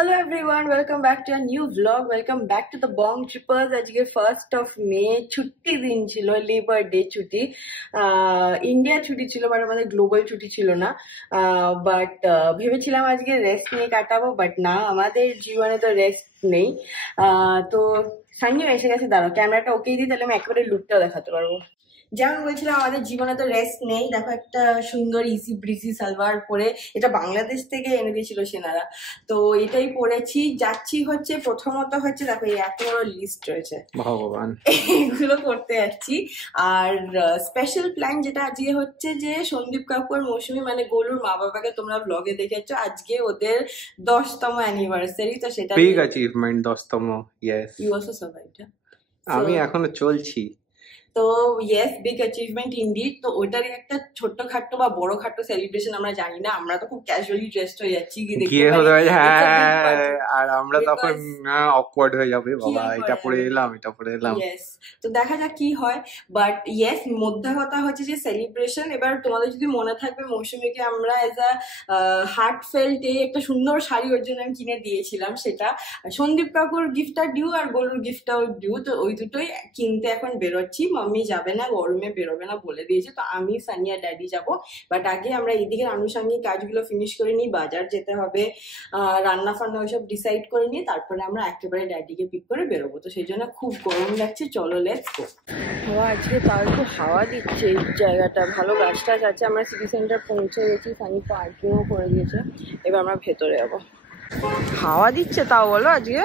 Hello everyone, welcome back to a new vlog. Welcome back to the Bong Trippers. আজকে 1st of May ছুটি দিন ছিল, labour day ছুটি। India ছুটি ছিল, বাট আমাদের গ্লোবাল ছুটি ছিল না। বাট ভেবেছিলাম আজকে রেস্ট নিয়ে কাটাবো, বাট না, আমাদের জীবনে তো রেস্ট নেই। তো সানিও এসে গেছে, দাঁড়াও ক্যামেরাটা ওকেই দিই, তাহলে আমি একেবারে লুকটা দেখাতে পারবো। যেমন বলছিলাম, আমাদের জীবনে তো রেস্ট নেই। দেখো একটা সুন্দর ইজি ব্রিজি সালোয়ার পরে, এটা বাংলাদেশ থেকে এনে দিয়েছিল সেনারা, তো এটাই পরেছি। যাচ্ছি হচ্ছে প্রথমত হচ্ছে, দেখো এই এত বড় লিস্ট রয়েছে, ভগবান, এগুলো করতে যাচ্ছি। আর স্পেশাল প্ল্যান যেটা আজকে হচ্ছে যে সন্দীপ কাকু আর মৌসুমী মানে গোলুর মা বাবাকে তোমরা ব্লগে দেখেছো, আজকে ওদের 10তম অ্যানিভার্সারি, তো সেটা বিগ অ্যাচিভমেন্ট। 10তম, ইয়েস। You also survived. আমি এখনো চলছি। তো ইয়েস, বিগ অ্যাচিভমেন্ট ইনডিড। তো ওটারই একটা ছোট্টখাট্টো বা বড় খাট্টো সেলিব্রেশন আমরা জানি না, আমরা তো খুব ক্যাজুয়ালি ড্রেসড হয়ে যাচ্ছি, আর আমরা তখন অকওয়ার্ড হয়ে যাবে, বাবা এটা পরে এলাম এটা পরে এলাম। ইয়েস, তো দেখা যাক কি হয়। বাট ইয়েস, মোদ্দা কথা হচ্ছে যে সেলিব্রেশন। এবার তোমাদের যদি মনে থাকবে, মৌসুমীকে আমরা এজ আ হার্ট ফেল্ট একটা সুন্দর শাড়ি ওর জন্য আমি কিনে দিয়েছিলাম। সেটা সন্দীপ কাকুর গিফটটা ডিউ আর গোলুর গিফটটাও ডিউ, তো ওই দুটোই কিনতে এখন বেরোচ্ছি। মাম্মি যাবে না, গরমে বেরোবে না বলে দিয়েছে, তো আমি সানিয়া ড্যাডি যাব। বাট আগে আমরা এইদিকে আনুষঙ্গিক কাজগুলো ফিনিশ করে নিই, বাজার যেতে হবে, রান্না ফান্না ওইসব ডিসাইড করে নিয়ে তারপরে আমরা একেবারে ড্যাডিকে পিক করে বেরোবো। তো সেই জন্য খুব গরম লাগছে, চলো লেটস গো। হাওয়া আজকে তাও একটু হাওয়া দিচ্ছে, এই জায়গাটা ভালো, গাছ টাছ আছে। আমরা সিটি সেন্টার পৌঁছে গেছি, সানি পার্কিংও করে দিয়েছে, এবার আমরা ভেতরে যাবো। হাওয়া দিচ্ছে তাও বলো আজকে,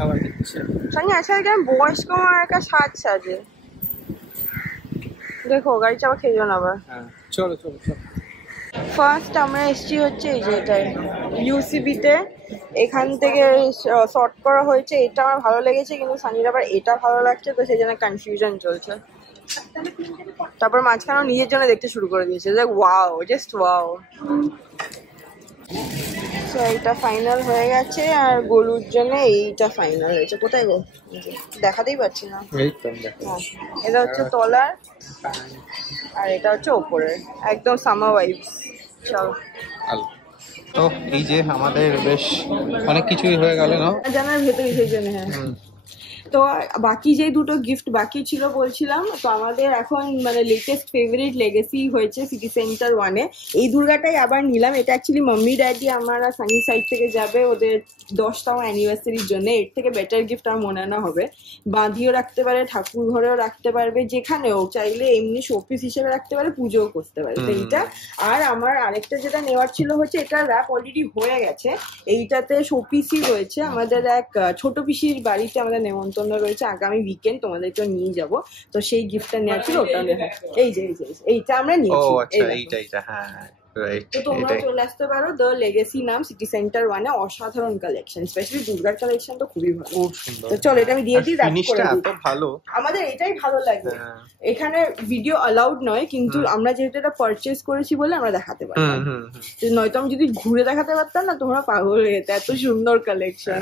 হাওয়া দিচ্ছে। সানি আজকাল কেন বয়স্ক আমার একটা সাজে, দেখো গাড়ি চাপা খেয়ে যাও না আবার। চলো চলো চলো। ফার্স্ট আমরা এসছি হচ্ছে এই যে এটাই ইউসিবিতে, এখান থেকে শর্ট করা হয়েছে। এটা আমার ভালো লেগেছে, কিন্তু সানির আবার এটা ভালো লাগছে, তো সেই জন্য কনফিউশন চলছে। তারপর মাঝখানেও নিজের জন্য দেখতে শুরু করে দিয়েছে, যে ওয়াও, জাস্ট ওয়াও। তো এইটা ফাইনাল হয়ে গেছে, আর গোলুর জন্য এইটা ফাইনাল হয়েছে। কোথায় গো, দেখাতেই পাচ্ছি না। এটা হচ্ছে তলার, আর এটা হচ্ছে ওপরের, একদম সামার ভাইবস। চলো। তো এই যে আমাদের বেশ অনেক কিছুই হয়ে গেল না জানার ভেতরে, সেই জন্য। হ্যাঁ, তো বাকি যে দুটো গিফট বাকি ছিল বলছিলাম, তো আমাদের এখন মানে লেটেস্ট ফেভারিট লেগেসি হয়েছে সিটি সেন্টার 1-এ। এই দুর্গাটাই আবার নিলাম। এটা অ্যাকচুয়ালি মাম্মি ড্যাডি আমার সানি সাইড থেকে যাবে ওদের 10তম অ্যানিভার্সারির জন্য। এর থেকে বেটার গিফট আমার মনে না হবে। বাঁধিও রাখতে পারে, ঠাকুর ঘরেও রাখতে পারবে, যেখানেও চাইলে এমনি শোপিস হিসেবে রাখতে পারে, পুজোও করতে পারে। তো এইটা, আর আমার আরেকটা যেটা নেওয়ার ছিল হচ্ছে, এটা র্যাপ অলরেডি হয়ে গেছে, এইটাতে শোপিসই রয়েছে। আমাদের এক ছোট পিসির বাড়িতে আমাদের নেমন্তন্ন রয়েছে আগামী উইকেন্ড, তোমাদেরকেও নিয়ে যাব, তো সেই গিফটটা নেওয়ার ছিল, ওটা নেওয়া। এই যে এইটা আমরা নিয়েছি। তো তোমরা চলে আসতে পারো, দ্য লেগেসি নাম, সিটি সেন্টার 1-এ। অসাধারণ কালেকশন, স্পেশালি দুর্গার কালেকশন তো খুবই ভালো, খুব সুন্দর। তো চলো এটা আমি দিয়ে দিই, ভালো, আমাদের এটাই ভালো লাগে। এখানে ভিডিও অ্যালাউড নয়, কিন্তু আমরা যেহেতু এটা পারচেজ করেছি বলে আমরা দেখাতে পারি, নয়তো আমি যদি ঘুরে দেখাতে পারতাম না, তোমরা পাগল হয়ে যেত, এত সুন্দর কালেকশন।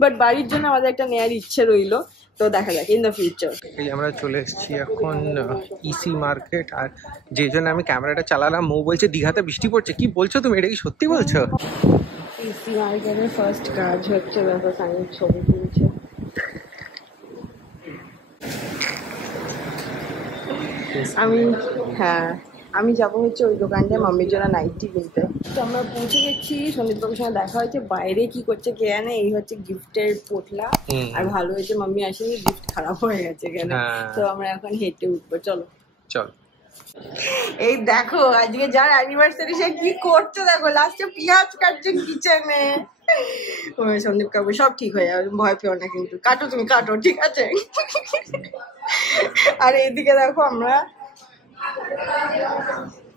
বাট বাড়ির জন্য আমাদের একটা নেয়ার ইচ্ছে রইলো, তো দেখা যাক ইন দ্য ফিউচার। এই আমরা চলে এসেছি এখন ইসি মার্কেট, আর যে জন্য আমি ক্যামেরাটা চালালাম, মৌ বলছে দীঘাতে বৃষ্টি পড়ছে। কি বলছো তুমি, এটা কি সত্যি বলছো? ইসি মার্কেটের ফার্স্ট কাজ হচ্ছে, দেখো সানি ছবি তুলছে। আমি যাবো হচ্ছে ওই দোকানটায় মাম্মির জন্য নাইটি কিনতে। তো আমরা পৌঁছে গেছি, সন্দীপ বাবুর সঙ্গে দেখা হয়েছে। বাইরে কি করছে কে জানে। এই হচ্ছে গিফটের পোটলা, আর ভালো হয়েছে মাম্মি আসেনি, গিফট খারাপ হয়ে গেছে কেন। তো আমরা এখন হেঁটে উঠবো, চলো চল। এই দেখো আজকে যার অ্যানিভার্সারি সে কি করছে, দেখো লাস্টে পেঁয়াজ কাটছে কিচেনে। সন্দীপ কাকু সব ঠিক হয়ে যাবে, ভয় পেও না, কিন্তু কাটো, তুমি কাটো, ঠিক আছে। আর এইদিকে দেখো আমরা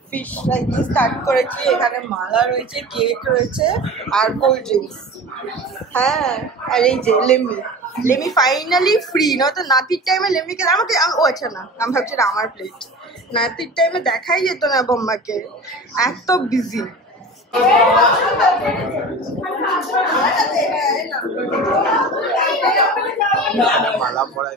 ফিশ ফ্রাই দিয়ে স্টার্ট করেছি। এখানে মালা রয়েছে, কেক রয়েছে, আর কোল্ড ড্রিঙ্কস। হ্যাঁ, আর এই যে লেমি ফাইনালি ফ্রি, নয়তো নাতির টাইমে লেমিকে আমাকে, ও আচ্ছা না, আমি ভাবছি আমার প্লেট। নাতির টাইমে দেখাই যেত না বোম্মাকে, এত বিজি। মালা পড়াই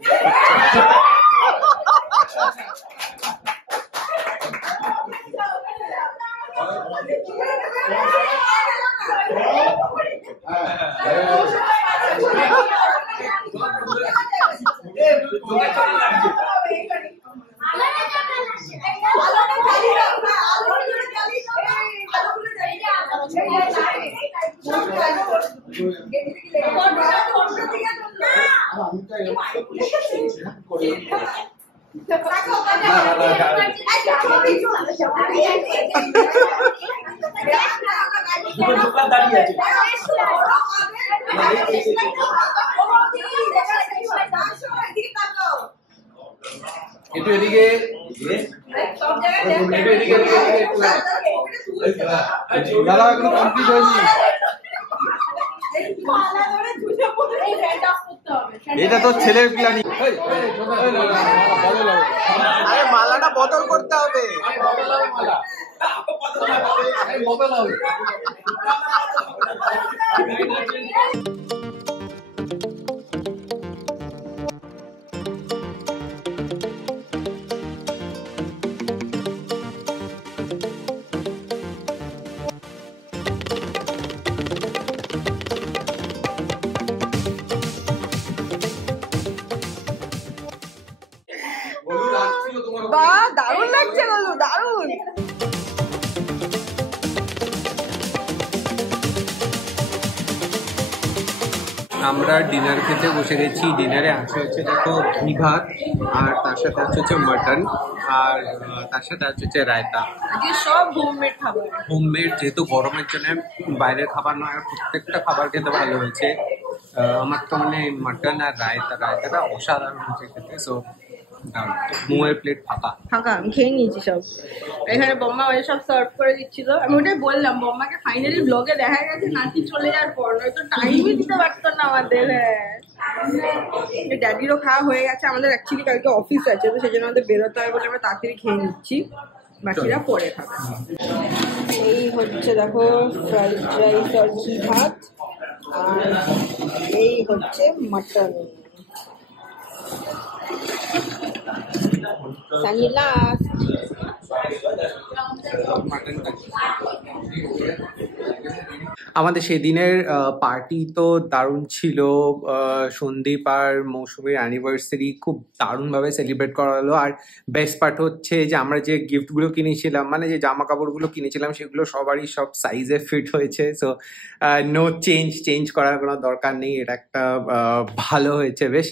এটা তো ছেলের প্ল্যানিং। আরে মালাটা বদল করতে হবে। বাহ, দারুণ লাগছে গলু, দারুণ। আমরা ডিনার খেতে বসে গেছি। ডিনারে আছে হচ্ছে দেখো ঘি ভাত, আর তার সাথে হচ্ছে মাটন, আর তার সাথে হচ্ছে রায়তা। সব হোমমেড খাবার। হোমমেড, যেহেতু গরমের জন্য বাইরের খাবার নয়, আর প্রত্যেকটা খাবার খেতে ভালো হয়েছে। আমার তো মানে মাটন আর রায়তাটা অসাধারণ হয়েছে খেতে। সো মুয়ের প্লেট ফাঁকা ফাঁকা, আমি খেয়ে নিয়েছি সব। এখানে বম্মা আমাদের সব সার্ভ করে দিচ্ছিল। আমি ওটাই বললাম, বম্মাকে ফাইনালি ব্লগে দেখা গেছে নাতি চলে যাওয়ার পর, নয়তো টাইমই দিতে পারতো না আমাদের। ড্যাডিরও খাওয়া হয়ে গেছে। আমাদের অ্যাকচুয়ালি কালকে অফিস আছে, তো সেই জন্য আমাদের বেরোতে হবে বলে আমরা তাড়াতাড়ি খেয়ে নিচ্ছি, বাকিরা পরে খাবে। এই হচ্ছে দেখো ফ্রাইড রাইস আর ঘি ভাত, আর এই হচ্ছে মাটন। Sunny last. আমাদের সেদিনের পার্টি তো দারুণ ছিল। সন্দীপ আর মৌসুমীর অ্যানিভার্সারি খুব দারুণভাবে সেলিব্রেট করা হলো। আর বেস্ট পার্ট হচ্ছে যে আমরা যে গিফটগুলো কিনেছিলাম, মানে যে জামা কাপড়গুলো কিনেছিলাম, সেগুলো সবারই সব সাইজে ফিট হয়েছে। সো নো চেঞ্জ করার কোনো দরকার নেই। এটা একটা ভালো হয়েছে বেশ।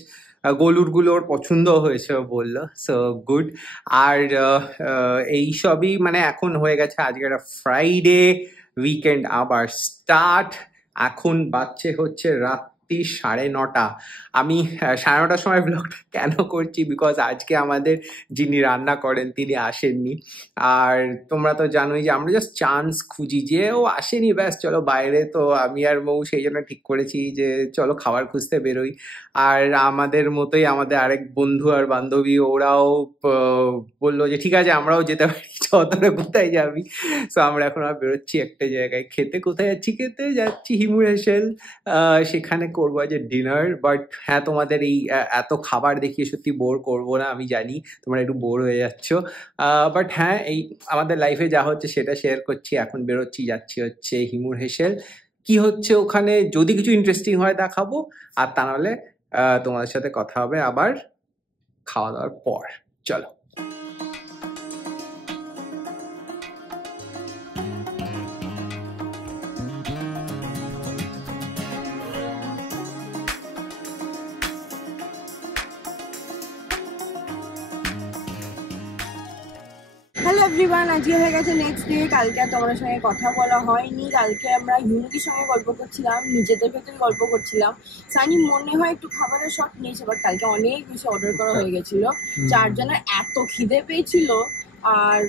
গলুরগুলোর পছন্দ হয়েছে বললো, সো গুড। আর এইসবই মানে এখন হয়ে গেছে। আজকে একটা ফ্রাইডে, উইকেন্ড আবার স্টার্ট। এখন বাচ্চে হচ্ছে রাত্রি 9:30। আমি 9:30 সময় ব্লগটা কেন করছি, বিকজ আজকে আমাদের যিনি রান্না করেন তিনি আসেননি। আর তোমরা তো জানোই যে আমরা জাস্ট চান্স খুঁজি, যে ও আসেনি, ব্যাস চলো বাইরে। তো আমি আর মৌ সেই জন্য ঠিক করেছি যে চলো খাবার খুঁজতে বেরোই। আর আমাদের মতোই আমাদের আরেক বন্ধু আর বান্ধবী, ওরাও বললো যে ঠিক আছে আমরাও যেতে পারি, চতরে কোথায় যাবি। সো আমরা এখন আর বেরোচ্ছি একটা জায়গায় খেতে। কোথায় যাচ্ছি? খেতে যাচ্ছি হিমুর হেসেল। সেখানে করবো যে ডিনার। বাট হ্যাঁ, তোমাদের এই এত খাবার দেখিয়ে সত্যি বোর করবো না, আমি জানি তোমরা একটু বোর হয়ে যাচ্ছ। বাট হ্যাঁ, এই আমাদের লাইফে যা হচ্ছে সেটা শেয়ার করছি। এখন বেরোচ্ছি, যাচ্ছি হচ্ছে হিমুর হেসেল। কি হচ্ছে ওখানে, যদি কিছু ইন্টারেস্টিং হয় দেখাবো, আর তা নাহলে তোমাদের সাথে কথা হবে আবার খাওয়া দাওয়ার পর। চলো। হ্যালো এভরিওয়ান, আজকে হয়ে গেছে নেক্সট ডে। কালকে আর তোমাদের সঙ্গে কথা বলা হয়নি। কালকে আমরা হিমুদির সঙ্গে গল্প করছিলাম, নিজেদের ভেতরে গল্প করছিলাম। সানি মনে হয় একটু খাবারের শখ নিয়েছে, বাট কালকে অনেক বেশি অর্ডার করা হয়ে গেছিল। 4 জনের এত খিদে পেয়েছিল, আর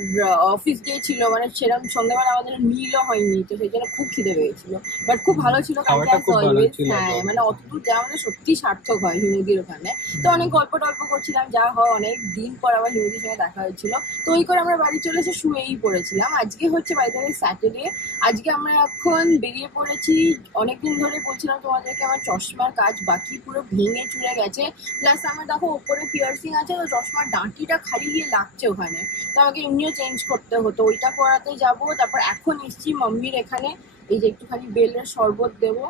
অফিস ডে ছিল, মানে সেরকম সন্ধ্যাবেলা আমাদের মিলও হয়নি, তো সেই জন্য খুব খিদে পেয়েছিল। বাট খুব ভালো ছিল কালকে। হ্যাঁ, মানে অতদূর যাওয়া মানে সত্যি সার্থক হয় হিমুদির ওখানে। তো অনেক গল্প টল্প করছিলাম, যা হয় অনেক দিন পর আবার হিমুদির সঙ্গে দেখা হয়েছিল। তো ওই করে আমরা বাড়ি চলে এসে শুয়েই পড়েছিলাম। আজকে হচ্ছে বাইরে স্যাটারডে। আজকে আমরা এখন বেরিয়ে পড়েছি। অনেকদিন ধরে বলছিলাম তোমাদেরকে আমার চশমার কাজ বাকি, পুরো ভেঙে চুরে গেছে। প্লাস আমার দেখো ওপরে পিয়ার্সিং আছে, তো চশমার ডাঁটিটা খালি গিয়ে লাগছে ওখানে, তো আমাকে এমনিও চেঞ্জ করতে হতো। ওইটা করাতে যাব। তারপর এখন এসছি মাম্মির এখানে, এই যে একটুখানি বেলের শরবত দেবো,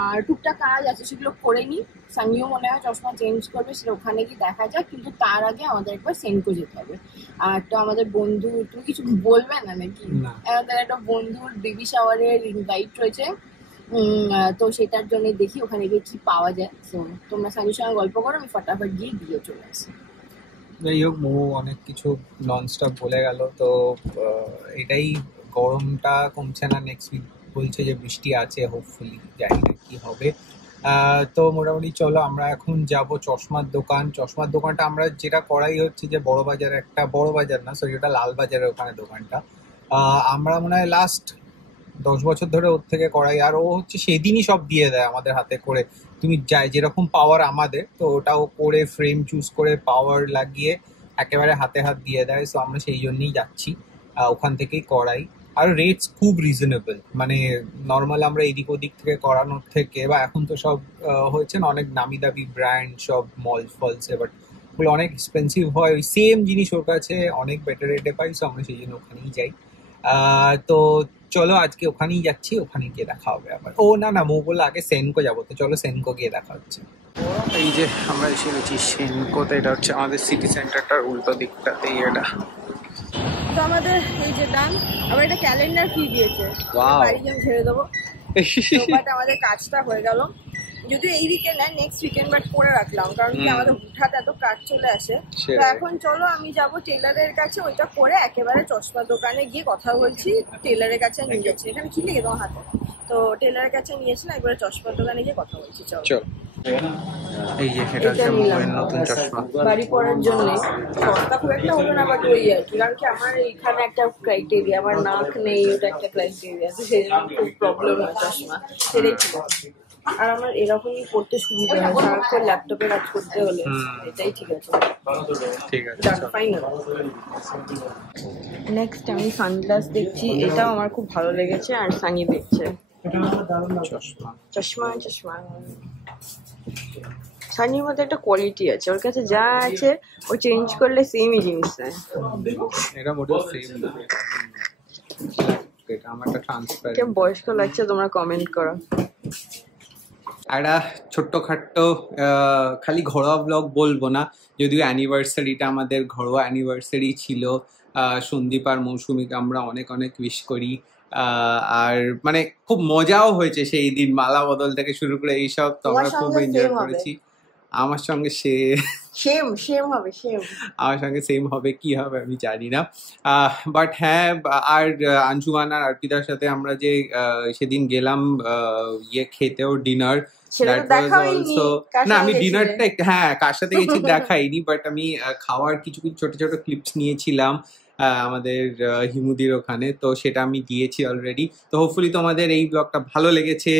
আর টুকটাক কাজ আছে সেগুলো করে নিই। সানিও মনে হয় চশমা চেঞ্জ করবে, সেটা ওখানে গিয়ে দেখা যাক, কিন্তু তার আগে আমাদের একবার সেনকো যেতে হবে। আর তো আমাদের বন্ধু, তুমি কিছু বলবে না নাকি? আমাদের একটা বন্ধুর বেবি শাওয়ারের ইনভাইট রয়েছে, তো সেটার জন্য দেখি ওখানে গিয়ে কি পাওয়া যায়। তো তোমরা সানির সঙ্গে গল্প করো, আমি ফটাফট গিয়ে দিয়ে চলে আসি। যাই হোক, মৌ অনেক কিছু ননস্টপ বলে গেল। তো এটাই, গরমটা কমছে না, নেক্সট উইক বলছে যে বৃষ্টি আছে, হোপফুলি, জানি না কি হবে। তো মোটামুটি চলো আমরা এখন যাব চশমার দোকান। চশমার দোকানটা আমরা যেটা করাই হচ্ছে যে বড় বাজার, একটা বড় বাজার না সরি, ওটা লাল বাজারের ওখানে দোকানটা। আমরা মনে হয় লাস্ট 10 বছর ধরে ওর থেকে করাই, আর ও হচ্ছে সেদিনই সব দিয়ে দেয় আমাদের হাতে করে। তুমি যাই যেরকম পাওয়ার আমাদের, তো ওটাও করে ফ্রেম চুজ করে পাওয়ার লাগিয়ে একেবারে হাতে হাত দিয়ে দেয়। সো আমরা সেই জন্যই যাচ্ছি, ওখান থেকেই করাই। আর রেটস খুব রিজনেবল, মানে নর্মাল আমরা এদিক ওদিক থেকে করানোর থেকে, বা এখন তো সব হয়েছে না অনেক নামি দামি ব্র্যান্ড, সব মল ফলসে, বাট ওগুলো অনেক এক্সপেন্সিভ হয়। ওই সেম জিনিস ওর কাছে অনেক বেটার রেটে পাই, সো আমরা সেই জন্য ওখানেই যাই। তো চলো আজকে ওখানেই যাচ্ছি, ওখানে গিয়ে দেখা হবে আবার। ও না না, মৌ বললো আগে সেনকো যাবো, তো চলো সেনকো গিয়ে দেখা হচ্ছে। এই যে আমরা এসে গেছি সেনকোতে, এটা হচ্ছে আমাদের সিটি সেন্টারটার উল্টো দিকটাতেই এটা। তো আমাদের এই যে ডান, আবার একটা ক্যালেন্ডার ফি দিয়েছে, বাড়ি গিয়ে ছেড়ে দেবো। বাট আমাদের কাজটা হয়ে গেল, যদিও এই উইকেন্ড না, নেক্সট উইকেন্ড, বাট করে রাখলাম, কারণ কি আমাদের হুটহাট এত কাজ চলে আসে। তো এখন চলো আমি যাব টেলারের কাছে, ওইটা করে একেবারে চশমা দোকানে গিয়ে কথা বলছি। টেলারের কাছে নিয়ে যাচ্ছি, এখানে কি লেগে তোমার হাতে, তো টেলারের কাছে নিয়েছি না, একবারে চশমা দোকানে গিয়ে কথা বলছি। চলো। এই যে এটা হচ্ছে মোয়ের নতুন চশমা, বাড়ি পড়ার জন্য। সস্তা খুব একটা হলো না, বাট ওই আর কি, কারণ কি আমার এখানে একটা ক্রাইটেরিয়া, আমার নাক নেই, ওটা একটা ক্রাইটেরিয়া, তো সেই জন্য খুব প্রবলেম হয় চশমা, সেটাই ঠিক আছে। আর আমার এরকমই পড়তে সুবিধা হয়, সারাক্ষণ ল্যাপটপে কাজ করতে হলে, এটাই ঠিক আছে। ঠিক আছে, ফাইনাল। নেক্সট আমি সানগ্লাস দেখছি, এটাও আমার খুব ভালো লেগেছে, আর সানি দেখছে চশমা। চশমা চশমা সানির মধ্যে একটা কোয়ালিটি আছে, ওর কাছে যা আছে ও চেঞ্জ করলে সেমই জিনিস নেয়। এটা মোটেও সেম না, এটা আমারটা ট্রান্সপারেন্ট। কেমন বয়স্ক লাগছে তোমরা কমেন্ট করো। একটা ছোট্টখাট্ট খালি ঘরোয়া ব্লগ বলবো না, যদিও অ্যানিভার্সারিটা আমাদের ঘরোয়া অ্যানিভার্সারি ছিল। সন্দীপ আর মৌসুমীকে আমরা অনেক অনেক উইশ করি, আর মানে খুব মজাও হয়েছে সেই দিন, মালা বদল থেকে শুরু করে এইসব তো আমরা খুব এনজয় করেছি। আমার সঙ্গে আমার সঙ্গে সেম হবে কি হবে আমি জানি না, বাট হ্যাঁ। আর আঞ্জুমান আর অর্পিতার সাথে আমরা যে সেদিন গেলাম ইয়ে খেতেও, ডিনার, না আমি ডিনারটা হ্যাঁ কার সাথে গেছি দেখাইনি, বাট আমি খাওয়ার কিছু কিছু ছোট ছোট ক্লিপস নিয়েছিলাম আমাদের হিমুদির ওখানে, তো সেটা আমি দিয়েছি অলরেডি। তো হোপফুলি তোমাদের এই ব্লগটা ভালো লেগেছে।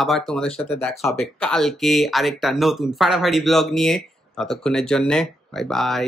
আবার তোমাদের সাথে দেখা হবে কালকে আরেকটা নতুন ফাড়াফাড়ি ব্লগ নিয়ে। ততক্ষণের জন্য বাই বাই।